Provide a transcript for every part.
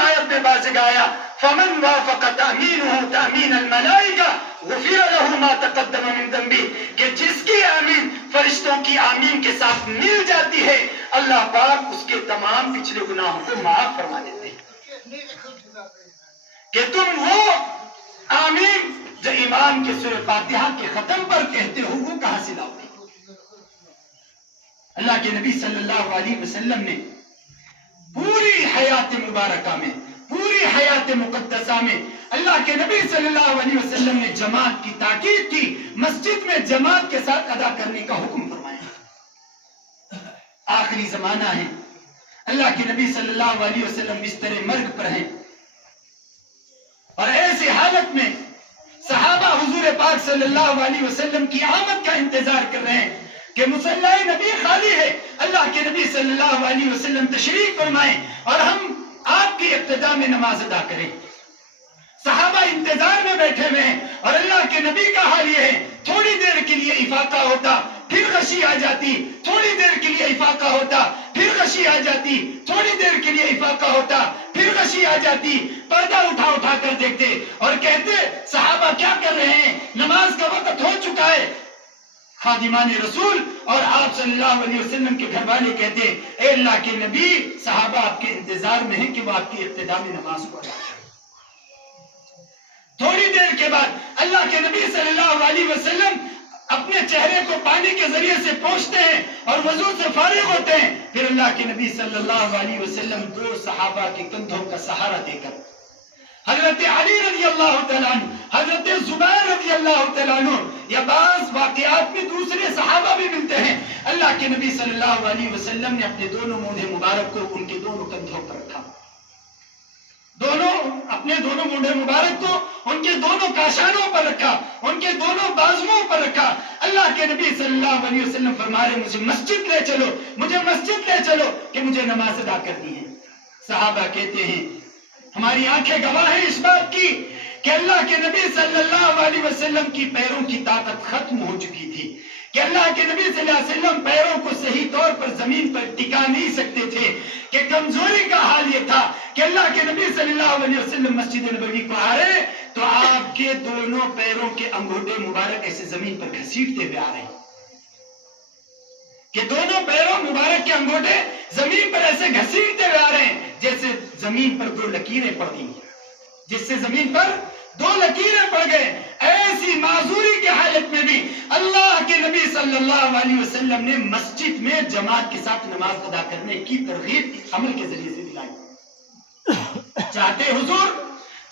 روایت میں واضح آیا فمن وافق تأمینہ تأمین الملائکہ غفر لہ ما تقدم من ذنبہ، کہ جس کی آمین فرشتوں کی آمین کے ساتھ مل جاتی ہے اللہ پاک اس کے تمام پچھلے گناہوں کو معاف فرما دیتے ہیں۔ کہ تم وہ آمین جو امام کے سورہ فاتحہ کے ختم پر کہتے ہو وہ کہاں سے لاؤ گے؟ اللہ کے نبی صلی اللہ علیہ وسلم نے پوری حیات مبارکہ میں، پوری حیات مقدسہ میں اللہ کے نبی صلی اللہ علیہ وسلم نے جماعت کی تاکید کی، مسجد میں جماعت کے ساتھ ادا کرنے کا حکم فرمایا۔ آخری زمانہ ہے، اللہ کے نبی صلی اللہ علیہ وسلم بستر مرگ پر ہیں، اور ایسی حالت میں صحابہ حضور پاک صلی اللہ علیہ وسلم کی آمد کا انتظار کر رہے ہیں کہ مصلی نبی خالی ہے، اللہ کے نبی صلی اللہ علیہ وسلم تشریف فرمائیں اور ہم آپ کی ابتدا میں نماز ادا کریں۔ صحابہ انتظار میں بیٹھے ہوئے ہیں اور اللہ کے نبی کا حال یہ ہے، تھوڑی دیر کے لیے افاقہ ہوتا پھر غشی آ جاتی، تھوڑی دیر کے لیے افاقہ ہوتا پھر غشی آ جاتی، تھوڑی دیر کے لیے افاقہ ہوتا پھر غشی آ جاتی، پردہ اٹھا کر دیکھتے اور کہتے صحابہ کیا کر رہے ہیں، نماز کا وقت ہو چکا ہے۔ خادمان رسول اور آپ صلی اللہ علیہ وسلم کے گھر والے کہتے اے اللہ کے نبی صحابہ آپ کے انتظار میں ہیں کہ وہ آپ کی ابتدا میں نماز کو ادا کریں۔ تھوڑی دیر کے بعد اللہ کے نبی صلی اللہ علیہ وسلم اپنے چہرے کو پانی کے ذریعے سے پوچھتے ہیں اور وضو سے فارغ ہوتے ہیں، پھر اللہ کے نبی صلی اللہ علیہ وسلم دو صحابہ کے کندھوں کا سہارا دے کر حضرت علی رضی اللہ تعالیٰ عنہ، حضرت زبیر رضی اللہ تعالیٰ عنہ یا بعض واقعات میں دوسرے صحابہ بھی ملتے ہیں، اللہ کے نبی صلی اللہ علیہ وسلم نے اپنے دونوں مونڈے مبارک کو ان کے دونوں کندھوں پر رکھا، اپنے دونوں مونڈے مبارک کو ان کے دونوں کاشانوں پر رکھا، ان کے دونوں بازوؤں پر رکھا۔ اللہ کے نبی صلی اللہ علیہ وسلم فرما رہے مجھے مسجد لے چلو، مجھے مسجد لے چلو کہ مجھے نماز ادا کرنی ہے۔ صحابہ کہتے ہیں ہماری آنکھیں گواہ ہیں اس بات کی کہ اللہ کے نبی صلی اللہ علیہ وسلم کی پیروں کی طاقت ختم ہو چکی تھی، کہ اللہ کے نبی صلی اللہ علیہ وسلم پیروں کو صحیح طور پر زمین پر ٹکا نہیں سکتے تھے، کہ کمزوری کا حال یہ تھا کہ اللہ کے نبی صلی اللہ علیہ وسلم مسجد نبوی کو آ رہے تو آپ کے دونوں پیروں کے انگوٹھے مبارک ایسے زمین پر گھسیٹتے ہوئے آ رہے ہیں، کہ دونوں پیروں مبارک کے انگوٹھے زمین پر ایسے گھسیٹتے ہوئے آ رہے ہیں جیسے زمین پر دو لکیریں پڑ گئی، جس سے زمین پر دو لکیریں پڑ گئے۔ ایسی معذوری کی حالت میں بھی اللہ کے نبی صلی اللہ علیہ وسلم نے مسجد میں جماعت کے ساتھ نماز ادا کرنے کی ترغیب اس عمل کے ذریعے سے دلائی۔ چاہتے حضور،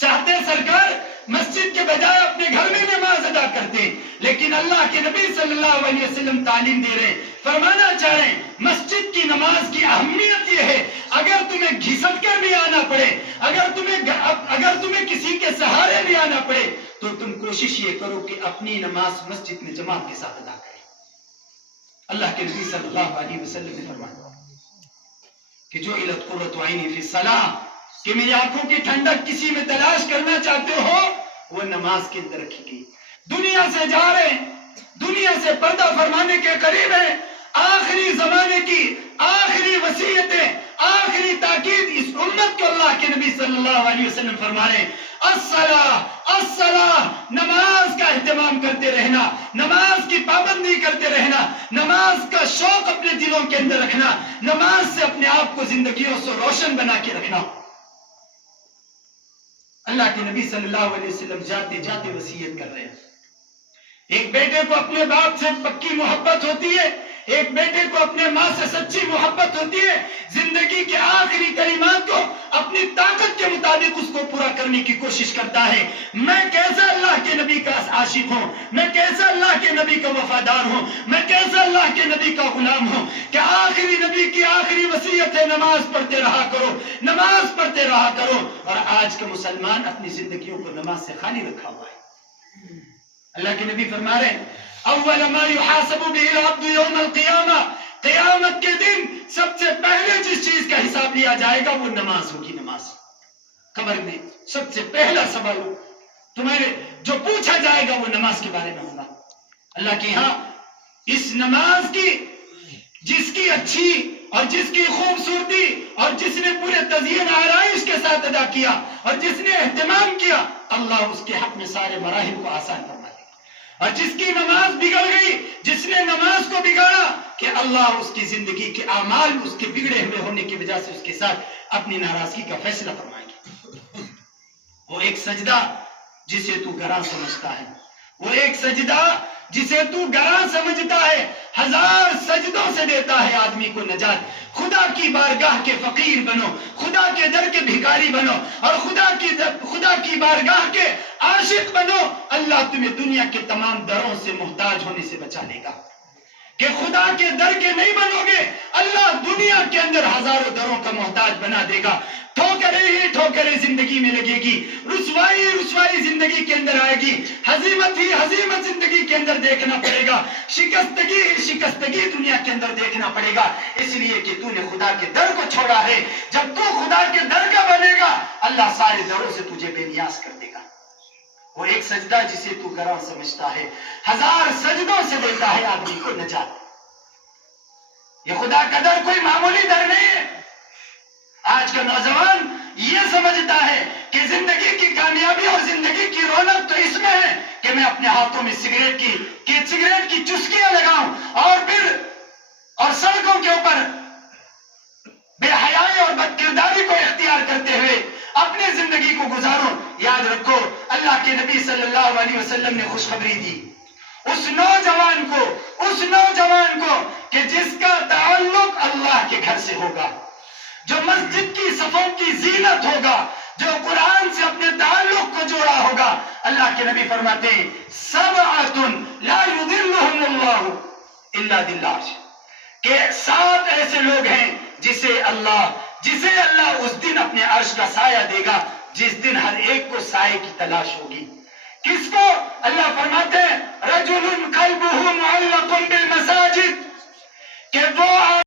چاہتے سرکار مسجد کے بجائے اپنے گھر میں نماز ادا کرتے، لیکن اللہ کے نبی صلی اللہ علیہ وسلم تعلیم دے رہے ہیں، فرمانا چاہ رہے ہیں مسجد کی نماز کی اہمیت یہ ہے اگر تمہیں گھسٹ کر بھی آنا پڑے، اگر تمہیں کسی کے سہارے بھی آنا پڑے تو تم کوشش یہ کرو کہ اپنی نماز مسجد میں جماعت کے ساتھ ادا کریں۔ اللہ کے نبی صلی اللہ علیہ وسلم نے فرمایا کہ جو علت قرۃ عینی فی الصلاۃ، کہ میری آنکھوں کی ٹھنڈک کسی میں تلاش کرنا چاہتے ہو وہ نماز کے اندر رکھی گئی۔ دنیا سے جا رہے ہیں، دنیا سے پردہ فرمانے کے قریب ہیں، آخری زمانے کی آخری وصیتیں، آخری تاکید اس امت کو اللہ کے نبی صلی اللہ علیہ وسلم فرما رہے ہیں الصلاۃ الصلاۃ، نماز کا اہتمام کرتے رہنا، نماز کی پابندی کرتے رہنا، نماز کا شوق اپنے دلوں کے اندر رکھنا، نماز سے اپنے آپ کو زندگیوں سے روشن بنا کے رکھنا۔ اللہ کے نبی صلی اللہ علیہ وسلم جاتے جاتے وصیت کر رہے ہیں، ایک بیٹے کو اپنے باپ سے پکی محبت ہوتی ہے، ایک بیٹے کو اپنے ماں سے سچی محبت ہوتی ہے، زندگی کے آخری کلمات کو اپنی طاقت کے مطابق اس کو پورا کرنے کی کوشش کرتا ہے۔ میں کیسا اللہ کے نبی کا عاشق ہوں، میں کیسا اللہ کے نبی کا وفادار ہوں، میں کیسا اللہ کے نبی کا غلام ہوں کہ آخری نبی کی آخری وصیت ہے نماز پڑھتے رہا کرو، نماز پڑھتے رہا کرو۔ اور آج کا مسلمان اپنی زندگیوں کو نماز سے خالی رکھا ہوا ہے۔ اللہ کے نبی فرما رہے ہیں اول ما يحاسب به العبد يوم القیامہ، قیامت کے دن سب سے پہلے جس چیز کا حساب لیا جائے گا وہ نماز ہوگی۔ نماز قبر میں سب سے پہلا سوال تمہارے جو پوچھا جائے گا وہ نماز کے بارے میں ہوگا۔ اللہ کے ہاں اس نماز کی جس کی اچھی اور جس کی خوبصورتی اور جس نے پورے تزئین آرائش کے ساتھ ادا کیا اور جس نے اہتمام کیا، اللہ اس کے حق میں سارے مراحل کو آسان فرما دے گا۔ اور جس کی نماز بگڑ گئی، جس نے نماز کو بگاڑا، کہ اللہ اس کی زندگی کے اعمال اس کے بگڑے ہوئے ہونے کی وجہ سے اس کے ساتھ اپنی ناراضگی کا فیصلہ فرمائے گا۔ وہ ایک سجدہ جسے تو گراں سمجھتا ہے، وہ ایک سجدہ جسے تو گراں سمجھتا ہے، 1000 سجدوں سے دیتا ہے آدمی کو نجات۔ خدا کی بارگاہ کے فقیر بنو، خدا کے در کے بھکاری بنو، اور خدا کی بارگاہ کے عاشق بنو، اللہ تمہیں دنیا کے تمام دروں سے محتاج ہونے سے بچا لے گا۔ کہ خدا کے در کے نہیں بنو گے، اللہ دنیا کے اندر ہزاروں دروں کا محتاج بنا دے گا۔ ٹھوکریں ہی ٹھوکریں زندگی میں لگے گی، رسوائی رسوائی زندگی کے اندر آئے گی، ہزیمت ہی ہزیمت زندگی کے اندر دیکھنا پڑے گا، شکستگی ہی شکستگی دنیا کے اندر دیکھنا پڑے گا، اس لیے کہ تو نے خدا کے در کو چھوڑا ہے۔ جب تو خدا کے در کا بنے گا، اللہ سارے دروں سے تجھے بے نیاز کر دے گا۔ وہ ایک سجدہ جسے تو گراں سمجھتا ہے، 1000 سجدوں سے دیتا ہے آدمی کو نجات۔ یہ خدا کا در کوئی معمولی در نہیں ہے۔ آج کا نوجوان یہ سمجھتا ہے کہ زندگی کی کامیابی اور زندگی کی رونق تو اس میں ہے کہ میں اپنے ہاتھوں میں سگریٹ کی چسکیاں لگاؤں اور سڑکوں کے اوپر بے حیائی اور بد کرداری کو اختیار کرتے ہوئے اپنی زندگی کو گزاروں۔ یاد رکھو، اللہ کے نبی صلی اللہ علیہ وسلم نے خوشخبری دی اس نوجوان کو کہ جس کا تعلق اللہ کے گھر سے ہوگا، جو مسجد کی صفوں کی زینت ہوگا، جو قرآن سے اپنے تعلق کو جوڑا ہوگا۔ اللہ کے نبی فرماتے ہیں، سبعۃ لا یظلھم اللہ الا ذلہ، کہ 7 ایسے لوگ ہیں جسے اللہ اس دن اپنے عرش کا سایہ دے گا، جس دن ہر ایک کو سائے کی تلاش ہوگی۔ کس کو؟ اللہ فرماتے ہیں، رجل قلبہ معلق